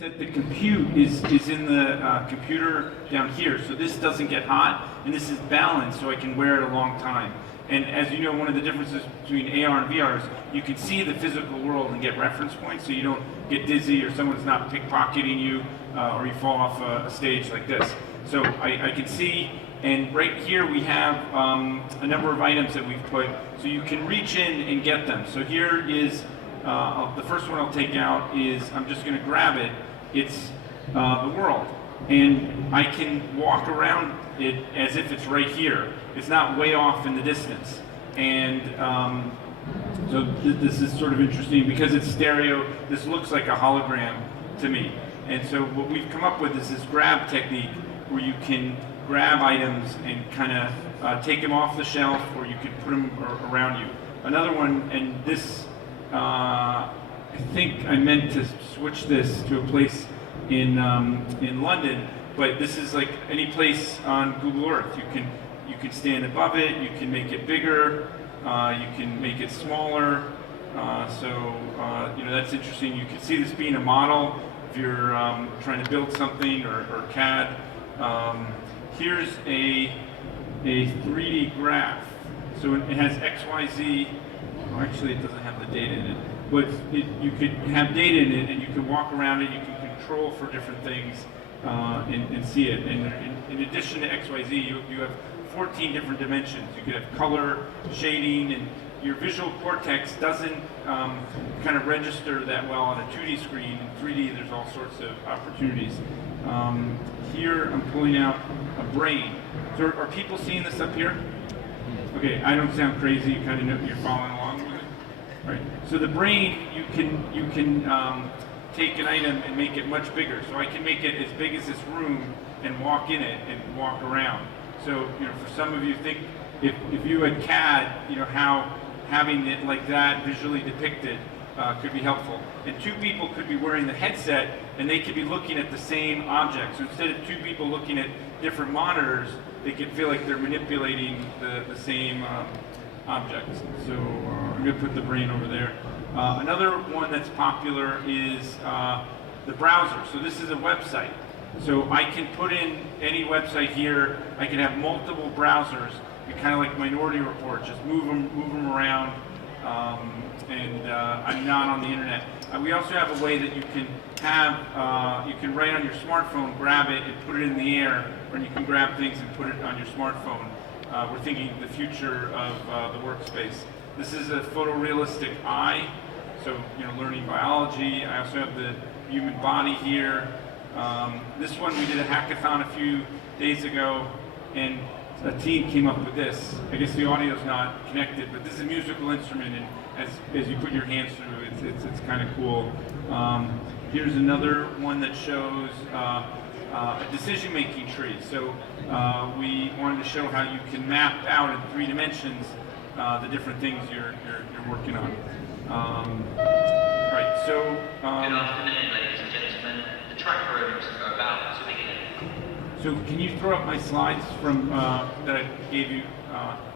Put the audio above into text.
That the compute is in the computer down here, so this doesn't get hot, and this is balanced, so I can wear it a long time. And as you know, one of the differences between AR and VR is you can see the physical world and get reference points, so you don't get dizzy or someone's not pickpocketing you, or you fall off a stage like this. So I can see, and right here we have a number of items that we've put, so you can reach in and get them. So here is the first one I'll take out is, I'm just going to grab it. It's the world, and I can walk around it as if it's right here. It's not way off in the distance, and so this is sort of interesting because it's stereo. This looks like a hologram to me, and so what we've come up with is this grab technique where you can grab items and kind of take them off the shelf, or you can put them around you. Another one, and this I think I meant to switch this to a place in London, but this is like any place on Google Earth. You can stand above it. You can make it bigger. You can make it smaller. So you know, that's interesting. You can see this being a model if you're trying to build something or CAD. Here's a 3D graph. So it has X, Y, Z. Well, actually, it doesn't have the data in it. But you could have data in it, and you can walk around it. You can control for different things and see it. And in addition to X, Y, Z, you have 14 different dimensions. You could have color, shading, and your visual cortex doesn't kind of register that well on a 2D screen. In 3D, there's all sorts of opportunities. Here, I'm pulling out a brain. So are people seeing this up here? Okay, I don't sound crazy. You kind of know you're following along with it. Right. So the brain, you can take an item and make it much bigger. So I can make it as big as this room and walk in it and walk around. So you know, for some of you, think if you had CAD, you know how having it like that visually depicted could be helpful. And two people could be wearing the headset and they could be looking at the same object. So instead of two people looking at different monitors, they could feel like they're manipulating the same objects. So I'm going to put the brain over there. Another one that's popular is the browser. So this is a website. So I can put in any website here. I can have multiple browsers. Kind of like Minority Report, just move them around. And I'm not on the internet. We also have a way that you can have, you can write on your smartphone, grab it and put it in the air, or you can grab things and put it on your smartphone. We're thinking the future of the workspace. This is a photorealistic eye, so you know, learning biology. I also have the human body here. This one we did a hackathon a few days ago, and a team came up with this. I guess the audio's not connected, but this is a musical instrument, and as you put your hands through, it's kind of cool. Here's another one that shows a decision-making tree. So we wanted to show how you can map out in 3 dimensions the different things you're working on. Right. So. Good afternoon, ladies and gentlemen. The track rooms are about to begin. So can you throw up my slides from that I gave you?